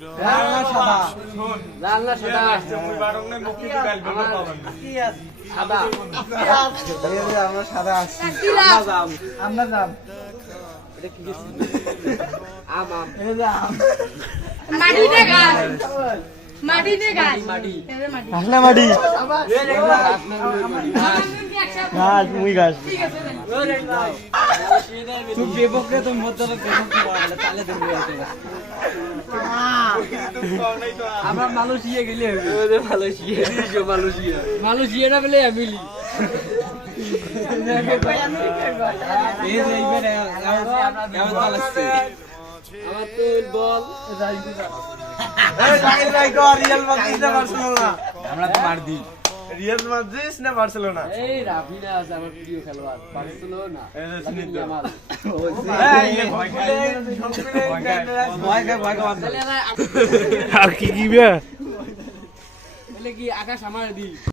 লাল না সাদা? লাল না সাদা? সাদা। এই যে আমরা সাদা আছি। আমরা যাম। এটা কি গেছে? আম আম। এই যে আম। মাটিতে গাছ মাটিতে গাছ মাটি। আসলে মাটি। ঘাস মুই গাছ। তুই বেবকরে তো মধ্যে বেবক বলে তালে ধরবে আমরা মালয়েশিয়া গেলে হবে ওরে মালয়েশিয়া দিছো মালয়েশিয়া না বলে আমিলি এই যে এইবারে আমরা লাগছে আমার তো বল যাই গো রিয়াল মাদ্রিদ না বার্সেলোনা? আমরা তো মার দিই রিয়াল মাদ্রিদ না বার্সেলোনা? এই রাফিনা আছে আমার প্রিয় খেলোয়াড় বার্সেলোনা লামিন ইয়ামাল আর কি কি বে? বলে কি আকাশ আমার দি